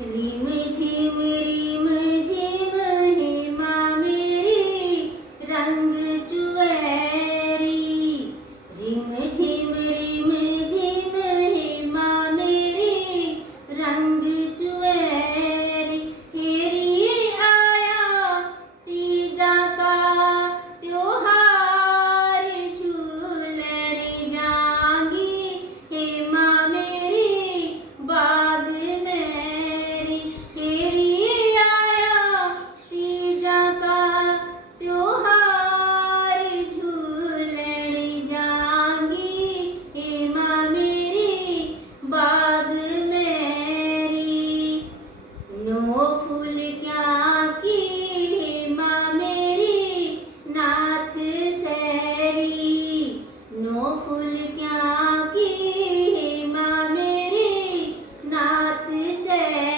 Rim झिम हे माँ मेरी रंग चुएरी। रिम झिम हे माँ मेरी रंग चुएरी। हेरी आया तीजा का त्योहार झूलण जांगी हे माँ मेरी बाग मेरी। हेरी आया तीजा का त्योहार झूलण जांगी हे माँ मेरी बाग मेरी। नो फूल क्या की हे माँ मेरी नाथ सैरी। नो फूल क्या की हे माँ मेरी नाथ सैरी।